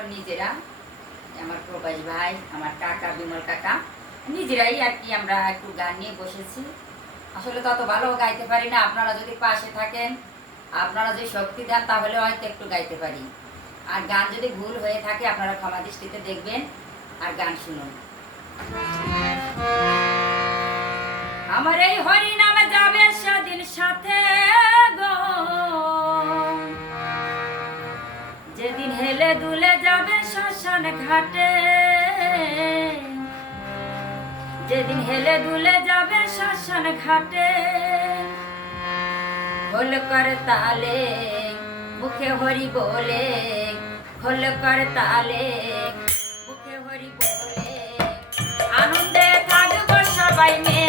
পর নিজেরা আমার প্রবাস ভাই, আমার কাকা, বিমল কাকা, নিজেরাই আর কি আমরা একটু গান নিয়ে বসেছি। আসলে তত ভালো গাইতে পারি না, আপনারা যদি পাশে থাকেন, আপনারা যদি শক্তি দেন তাহলে হয়তো একটু গাইতে পারি। আর গান যদি ভুল হয়ে থাকে আপনারা ক্ষমা দৃষ্টিতে দেখবেন আর গান শুনুন। আমার এই হরি নামে যাবে সেদিন সাথে গো, যেদিন হেলে দুলে যাবে শ্মশান ঘাটে, যেদিন হেলে দুলে যাবে শ্মশান ঘাটে। খোল কর তালে মুখে হরি বলে, খোল কর তালে মুখে হরি বলে, আনন্দে থাকবো সবাই মিলে।